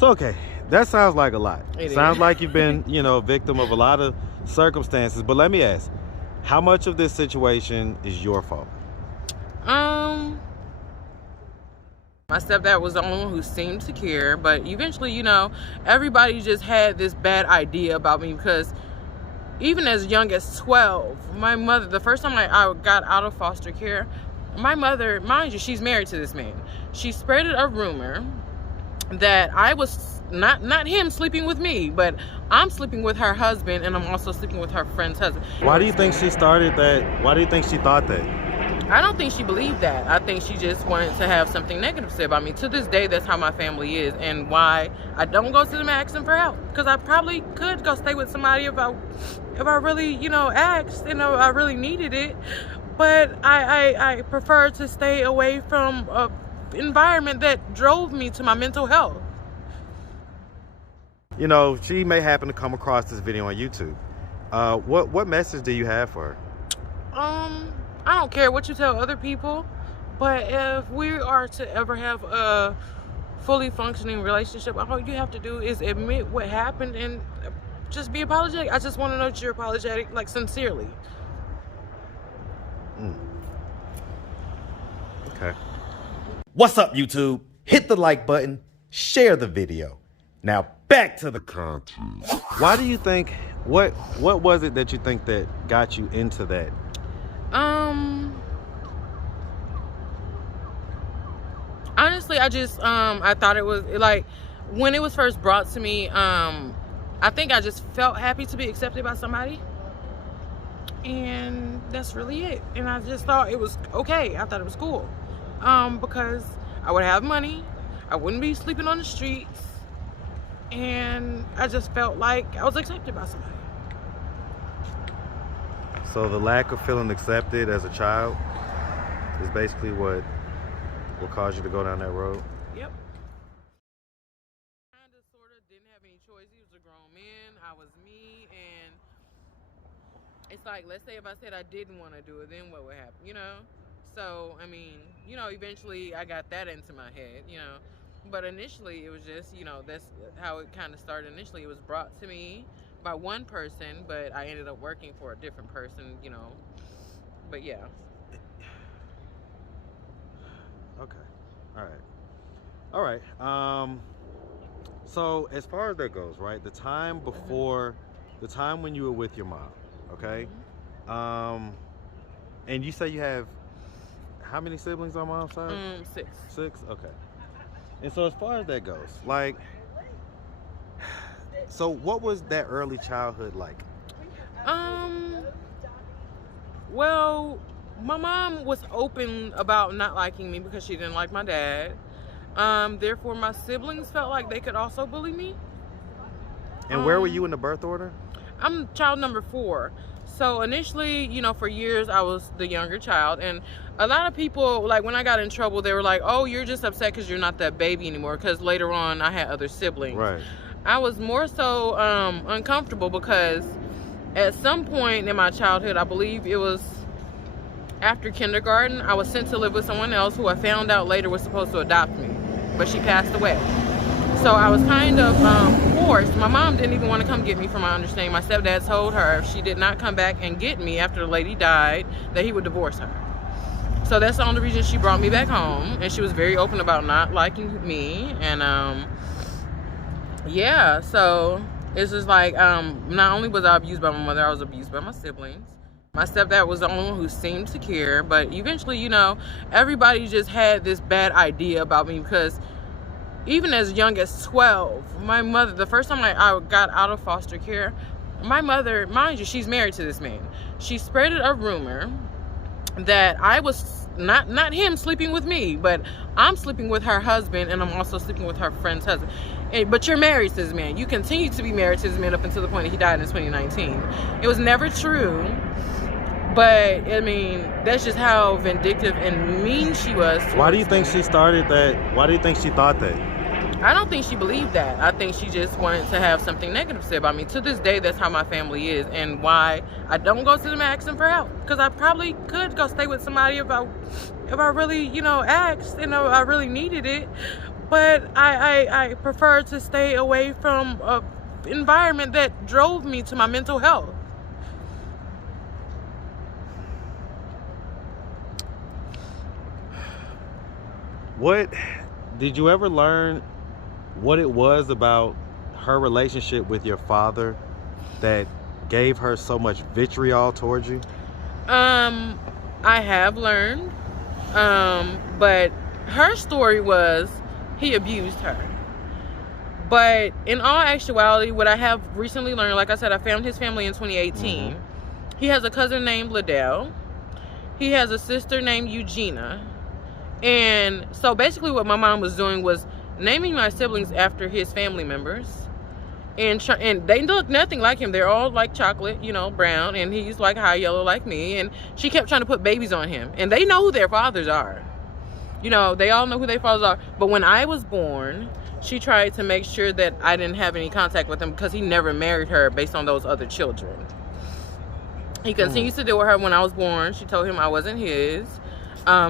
So, okay, that sounds like a lot. It sounds is. like you've been, a victim of a lot of circumstances. But let me ask, how much of this situation is your fault? My stepdad was the only one who seemed to care, but eventually, everybody just had this bad idea about me because even as young as 12, my mother, the first time I got out of foster care, my mother, mind you, she's married to this man. She spread a rumor that I was not him sleeping with me, but I'm sleeping with her husband, and I'm also sleeping with her friend's husband. Why do you think she started that? Why do you think she thought that? I don't think she believed that. I think she just wanted to have something negative said about me. To this day, that's how my family is, and why I don't go to them asking for help. Because I probably could go stay with somebody if I really, asked, I really needed it. But I prefer to stay away from a environment that drove me to my mental health. She may happen to come across this video on YouTube. What message do you have for her? I don't care what you tell other people, but if we are to ever have a fully functioning relationship, all you have to do is admit what happened and just be apologetic. I just want to know that you're apologetic, like, sincerely. Okay. What's up, YouTube? Hit the like button, share the video. Now back to the content. Why do you think, what was it that you think that got you into that? Honestly, I thought it was like, when it was first brought to me, I think I just felt happy to be accepted by somebody, and that's really it. And I just thought it was okay. I thought it was cool, because I would have money, I wouldn't be sleeping on the streets, and I just felt like I was accepted by somebody. So the lack of feeling accepted as a child is basically what caused you to go down that road? Yep. Kind of, sort of, didn't have any choice. He was a grown man, I was me, and it's like, let's say if I said I didn't want to do it, then what would happen, So, I mean, eventually I got that into my head, but initially it was just, that's how it kind of started. Initially it was brought to me by one person, but I ended up working for a different person, but yeah. Okay. All right. So as far as that goes, right, the time before, the time when you were with your mom, okay, and you say you have how many siblings on mom's side? 6. 6. Okay. And so as far as that goes, like, so what was that early childhood like? Well, my mom was open about not liking me because she didn't like my dad. Therefore, my siblings felt like they could also bully me. And where were you in the birth order? I'm child number 4. So initially, for years, I was the younger child. And a lot of people, like, when I got in trouble, they were like, oh, you're just upset because you're not that baby anymore. Because later on, I had other siblings. Right. I was more so uncomfortable because at some point in my childhood, I believe it was after kindergarten, I was sent to live with someone else who I found out later was supposed to adopt me, but she passed away. So I was kind of forced. My mom didn't even want to come get me, from my understanding. My stepdad told her if she did not come back and get me after the lady died, that he would divorce her. So that's the only reason she brought me back home, and she was very open about not liking me. And yeah, so it's just like, not only was I abused by my mother, I was abused by my siblings. My stepdad was the only one who seemed to care, but eventually, everybody just had this bad idea about me because even as young as 12, my mother, the first time I got out of foster care, my mother, mind you, she's married to this man. She spread a rumor that I was not him sleeping with me, but I'm sleeping with her husband, and I'm also sleeping with her friend's husband. But you're married to this man. You continue to be married to this man up until the point that he died in 2019. It was never true. But, I mean, that's just how vindictive and mean she was. Why do you think she started that? Why do you think she thought that? I don't think she believed that. I think she just wanted to have something negative said about me. To this day, that's how my family is, and why I don't go to them asking for help. Because I probably could go stay with somebody if I really, asked, I really needed it. but I prefer to stay away from a environment that drove me to my mental health. What did you ever learn what it was about her relationship with your father that gave her so much vitriol towards you? I have learned, but her story was he abused her. But in all actuality, what I have recently learned, like I said, I found his family in 2018. He has a cousin named Liddell. He has a sister named Eugenia. And so basically what my mom was doing was naming my siblings after his family members. And they look nothing like him. They're all like chocolate, you know, brown. And he's like high yellow like me. And she kept trying to put babies on him. And they know who their fathers are. You know, they all know who their fathers are. But when I was born, she tried to make sure that I didn't have any contact with him because he never married her based on those other children. He continues to deal with her when I was born. She told him I wasn't his.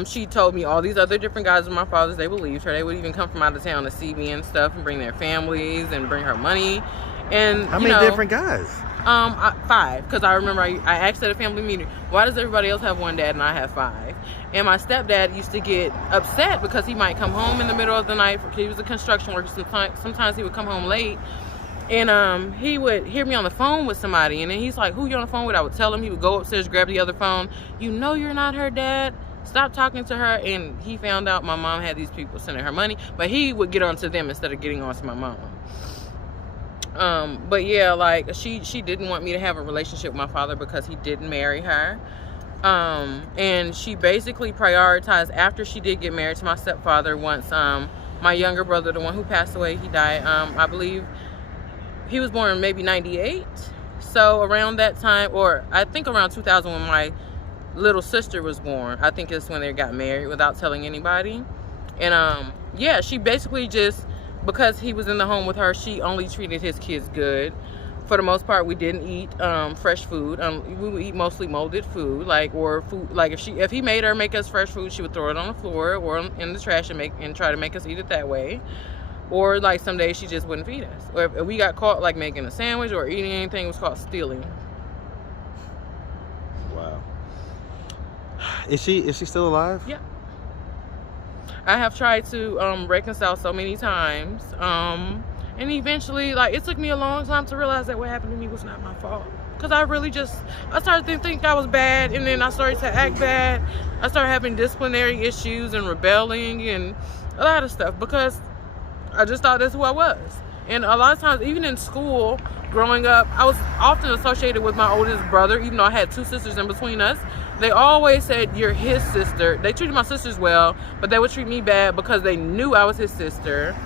She told me all these other different guys of my father's, they believed her. They would even come from out of town to see me and stuff and bring their families and bring her money. And how many different guys? 5, because I remember I asked at a family meeting, why does everybody else have one dad and I have 5? And my stepdad used to get upset because he might come home in the middle of the night. He was a construction worker. Sometimes he would come home late. And he would hear me on the phone with somebody. And then he's like, who you on the phone with? I would tell him. He would go upstairs, grab the other phone. You know you're not her dad. Stop talking to her. And he found out my mom had these people sending her money. But he would get on to them instead of getting on to my mom. But yeah, like she didn't want me to have a relationship with my father because he didn't marry her. And she basically prioritized, after she did get married to my stepfather once, my younger brother, the one who passed away, he died, I believe he was born maybe 98. So around that time, or I think around 2000 when my little sister was born, I think it's when they got married without telling anybody. And yeah, she basically just, because he was in the home with her, she only treated his kids good. For the most part, we didn't eat fresh food. We would eat mostly molded food, or food. Like if he made her make us fresh food, she would throw it on the floor or in the trash and try to make us eat it that way. Or like some days she just wouldn't feed us. Or if we got caught like making a sandwich or eating anything, it was called stealing. Wow. Is she still alive? Yeah. I have tried to reconcile so many times. And eventually, like, it took me a long time to realize that what happened to me was not my fault. Because I started to think I was bad, and then I started to act bad. I started having disciplinary issues and rebelling and a lot of stuff because I just thought that's who I was. And a lot of times, even in school, growing up, I was often associated with my oldest brother, even though I had 2 sisters in between us. They always said, you're his sister. They treated my sisters well, but they would treat me bad because they knew I was his sister.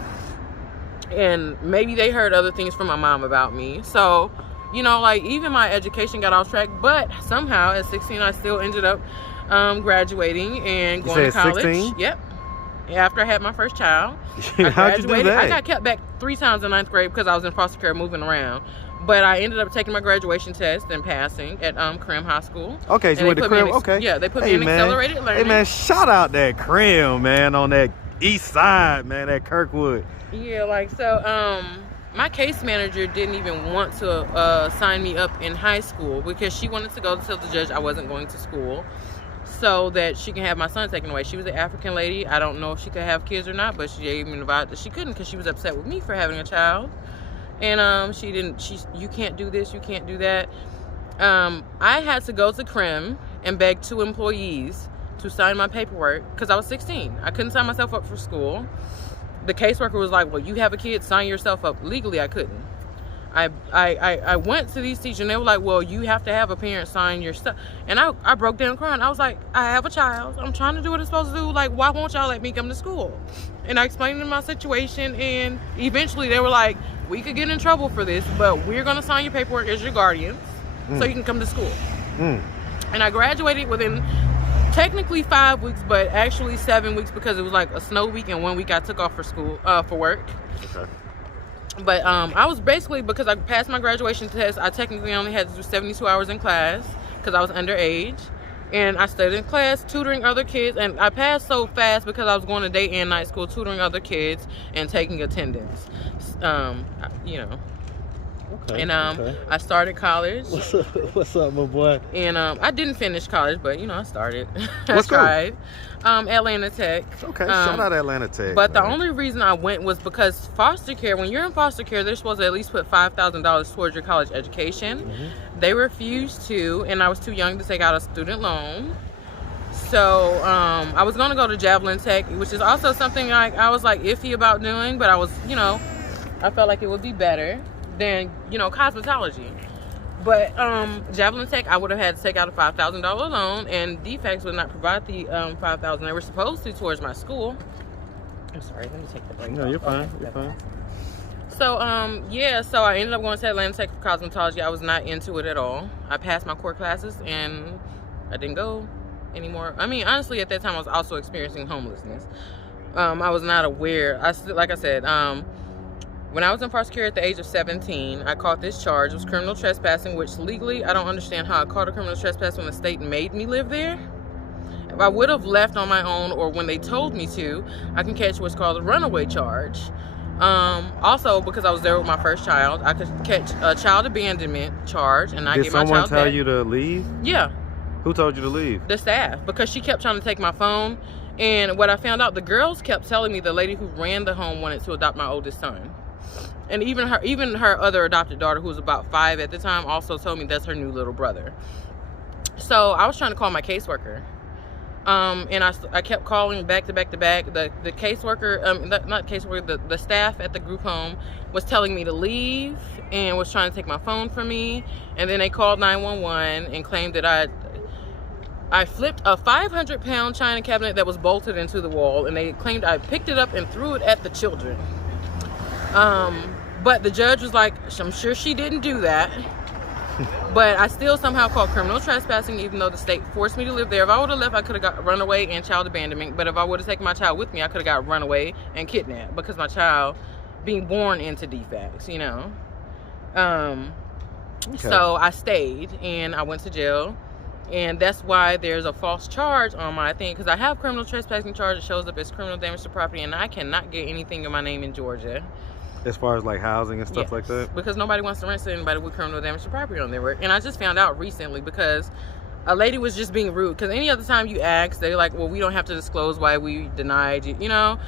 And maybe they heard other things from my mom about me. So, you know, like, even my education got off track, but somehow at 16 I still ended up graduating and going to college. 16? Yep. After I had my first child, I How'd you do that? I got kept back 3 times in 9th grade because I was in foster care moving around. But I ended up taking my graduation test and passing at Crim High School. Okay, so you went to Crim. Okay. Yeah, they put me in accelerated learning. Hey man, shout out that Crim, man, on that east side, man, that Kirkwood. Yeah, like, so my case manager didn't even want to sign me up in high school because she wanted to go to tell the judge I wasn't going to school so that she can have my son taken away. She was an African lady. I don't know if she could have kids or not, but she gave me the vibe that she couldn't because she was upset with me for having a child. And you can't do this, you can't do that. I had to go to Crim and beg 2 employees to sign my paperwork because I was 16. I couldn't sign myself up for school. The caseworker was like, well, you have a kid, sign yourself up. Legally, I couldn't. I went to these teachers and they were like, well, you have to have a parent sign your stuff. And I broke down crying. I was like, I have a child. I'm trying to do what I'm supposed to do. Like, why won't y'all let me come to school? And I explained to them my situation, and eventually they were like, we could get in trouble for this, but we're going to sign your paperwork as your guardians so you can come to school. And I graduated within technically 5 weeks, but actually 7 weeks because it was like a snow week, and 1 week I took off for school, for work. Okay. But I was basically, because I passed my graduation test, I technically only had to do 72 hours in class because I was underage. And I studied in class, tutoring other kids, and I passed so fast because I was going to day and night school, tutoring other kids and taking attendance. You know. Okay. And okay. I started college. What's up, my boy? And I didn't finish college, but you know, I started. I What school? tried. Atlanta Tech. Okay, shout out Atlanta Tech. But the only reason I went was because foster care, when you're in foster care, they're supposed to at least put $5,000 towards your college education. Mm-hmm. They refused to, and I was too young to take out a student loan. So I was going to go to Javelin Tech, which is also something I was like iffy about doing, but I was, you know, I felt like it would be better than, you know, cosmetology. But Javelin Tech, I would have had to take out a $5,000 loan, and DFACS would not provide the $5,000 they were supposed to towards my school. I'm sorry, let me take the break. No, you're fine. You're fine. So yeah, so I ended up going to Atlanta Tech for cosmetology. I was not into it at all. I passed my core classes, and I didn't go anymore. I mean, honestly, at that time, I was also experiencing homelessness. I was not aware. Like I said, when I was in foster care at the age of 17, I caught this charge. It was criminal trespassing, which legally, I don't understand how I caught a criminal trespass when the state made me live there. If I would have left on my own or when they told me to, I can catch what's called a runaway charge. Also, because I was there with my first child, I could catch a child abandonment charge and I get my child back. Did someone tell you to leave? Yeah. Who told you to leave? The staff, because she kept trying to take my phone. And what I found out, the girls kept telling me the lady who ran the home wanted to adopt my oldest son. And even her other adopted daughter, who was about 5 at the time, also told me that's her new little brother. So I was trying to call my caseworker. And I kept calling back to back to back. The caseworker, not caseworker, the staff at the group home was telling me to leave and was trying to take my phone from me. And then they called 911 and claimed that I flipped a 500-pound china cabinet that was bolted into the wall, and they claimed I picked it up and threw it at the children. But the judge was like, I'm sure she didn't do that. But I still somehow called criminal trespassing, even though the state forced me to live there. If I would have left, I could have got runaway and child abandonment. But if I would have taken my child with me, I could have got runaway and kidnapped because my child being born into DFACS, you know. Okay. So I stayed and I went to jail. And that's why there's a false charge on my thing, because I have criminal trespassing charge that shows up as criminal damage to property, and I cannot get anything in my name in Georgia. As far as like housing and stuff like that? Because nobody wants to rent to anybody with criminal damage to property on their work. And I just found out recently because a lady was just being rude. Because any other time you ask, they're like, well, we don't have to disclose why we denied you, you know?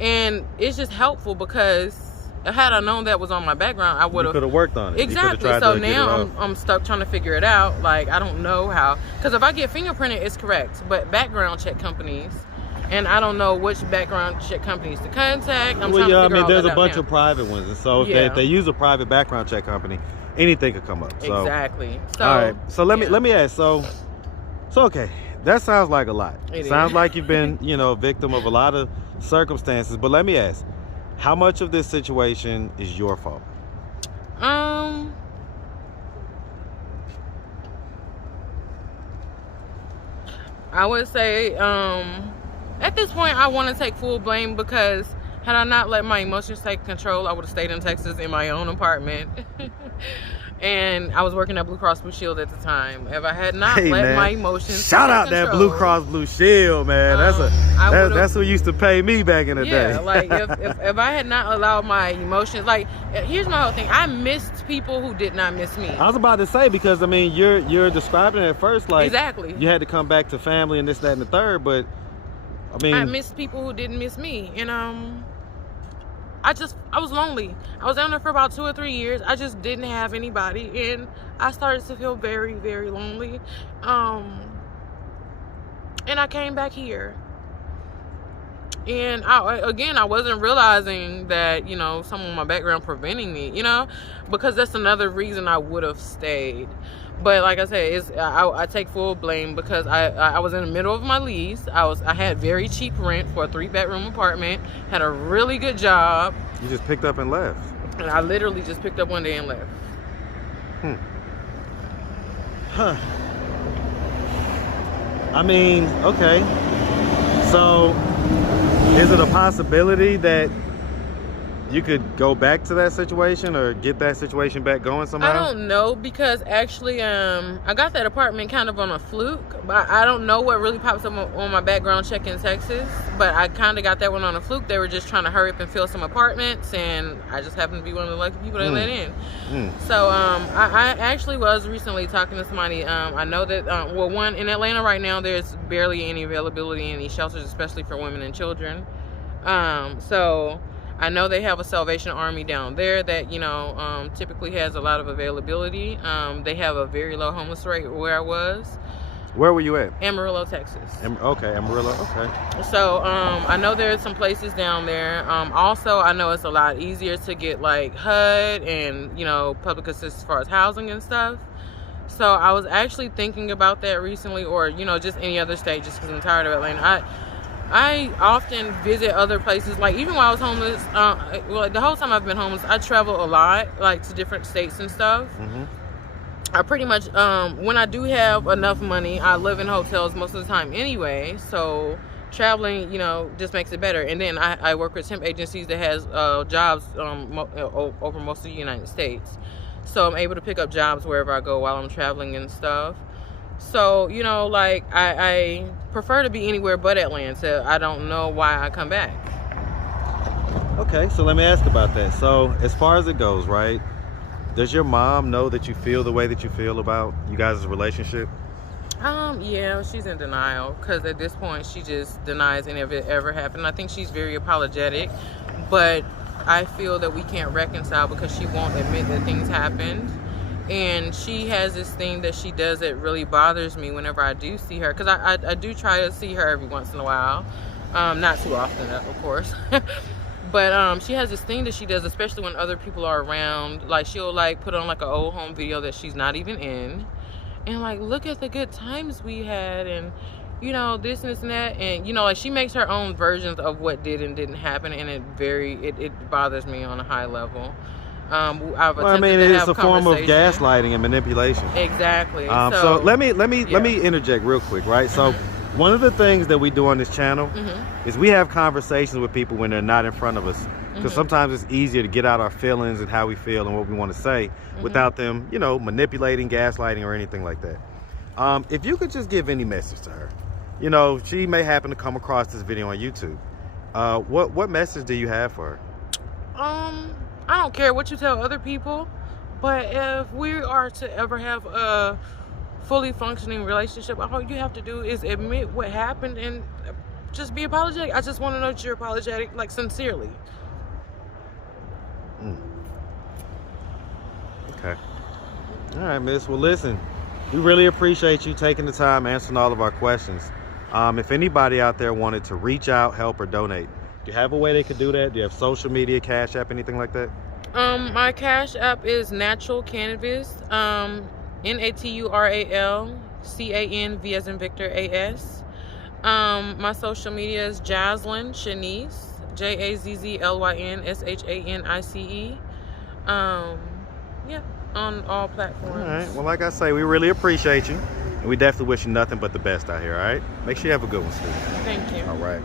And it's just helpful because had I known that was on my background, I would have... You could have worked on it. Exactly. So now I'm stuck trying to figure it out. Like, I don't know how. Because if I get fingerprinted, it's correct. But background check companies... And I don't know which background check companies to contact. There's a bunch of private ones. And so if they use a private background check company, anything could come up. So, exactly. So, all right. So let me ask. So okay, that sounds like a lot. Sounds like you've been, a victim of a lot of circumstances. But let me ask, how much of this situation is your fault? I would say, at this point, I want to take full blame because had I not let my emotions take control, I would have stayed in Texas in my own apartment. And I was working at Blue Cross Blue Shield at the time. If I had not let my emotions shout out control, that Blue Cross Blue Shield, man. That's who used to pay me back in the day. Yeah, like if I had not allowed my emotions, like here's my whole thing. I missed people who did not miss me. I was about to say, because I mean you're describing it at first like exactly you had to come back to family and this, that, and the third, but I mean I missed people who didn't miss me. And I was lonely. I was down there for about 2 or 3 years. I just didn't have anybody, and I started to feel very, very lonely. And I came back here. And I wasn't realizing that, someone in my background preventing me, because that's another reason I would have stayed. But like I said, I take full blame because I was in the middle of my lease. I had very cheap rent for a 3-bedroom apartment, had a really good job. You just picked up and left. And I literally just picked up one day and left. Huh. I mean, okay. So, is it a possibility that you could go back to that situation or get that situation back going somehow? I don't know, because actually I got that apartment kind of on a fluke, but I don't know what really pops up on my background check in Texas, but I kind of got that one on a fluke. They were just trying to hurry up and fill some apartments, and I just happened to be one of the lucky people they let in. So I actually was recently talking to somebody. I know that well, one in Atlanta right now, there's barely any availability in these shelters, especially for women and children. So I know they have a Salvation Army down there that, you know, typically has a lot of availability. They have a very low homeless rate where I was. Where were you at? Amarillo, Texas. Okay, Amarillo, okay. So I know there's some places down there. Also, I know it's a lot easier to get like HUD and, you know, public assistance as far as housing and stuff. So I was actually thinking about that recently, or, you know, just any other state, just because I'm tired of Atlanta. I often visit other places, like even while I was homeless, well, the whole time I've been homeless, I travel a lot, like to different states and stuff. I pretty much, when I do have enough money, I live in hotels most of the time anyway, so traveling, you know, just makes it better. And then I work with temp agencies that has jobs over most of the United States. So I'm able to pick up jobs wherever I go while I'm traveling and stuff. So, you know, like, I prefer to be anywhere but Atlanta. I don't know why I come back. Okay, so let me ask about that. So, as far as it goes, right, does your mom know that you feel the way that you feel about you guys' relationship? Yeah, she's in denial, because at this point, she just denies any of it ever happened. I think she's very apologetic, but I feel that we can't reconcile because she won't admit that things happened. And she has this thing that she does that really bothers me whenever I do see her, because I do try to see her every once in a while, not too often, of course. But she has this thing that she does, especially when other people are around. Like, she'll like put on like an old home video that she's not even in, and like, look at the good times we had, and, you know, this and this and that, and, you know, like, she makes her own versions of what did and didn't happen, and it bothers me on a high level. Well, I mean, it's a form of gaslighting and manipulation. Exactly. So let me interject real quick, right? So one of the things that we do on this channel is we have conversations with people when they're not in front of us, because sometimes it's easier to get out our feelings and how we feel and what we want to say without them, you know, manipulating, gaslighting, or anything like that. If you could just give any message to her, you know, she may happen to come across this video on YouTube. What message do you have for her? I don't care what you tell other people, but if we are to ever have a fully functioning relationship, all you have to do is admit what happened and just be apologetic. I just want to know that you're apologetic, like, sincerely. Okay. All right, miss. Well, listen, we really appreciate you taking the time answering all of our questions. If anybody out there wanted to reach out, help, or donate, do you have a way they could do that? Do you have social media, Cash App, anything like that? My Cash App is NaturalCanvas, NaturalCanvas as in Victor, AS. My social media is Jazzlyn Shanice, JAZZLYNSHANICE. Yeah, on all platforms. All right. Well, like I say, we really appreciate you, and we definitely wish you nothing but the best out here. All right. Make sure you have a good one, Steve. Thank you. All right.